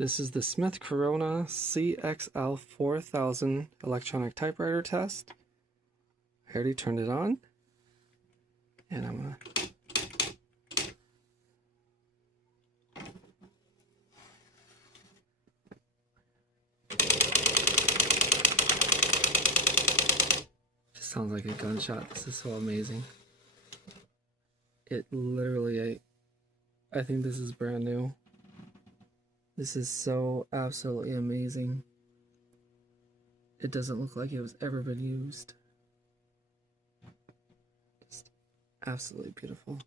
This is the Smith Corona CXL4000 electronic typewriter test. I already turned it on, and I'm gonna just sounds like a gunshot. This is so amazing. It literally, I think this is brand new. This is so absolutely amazing. It doesn't look like it was ever been used. Just absolutely beautiful.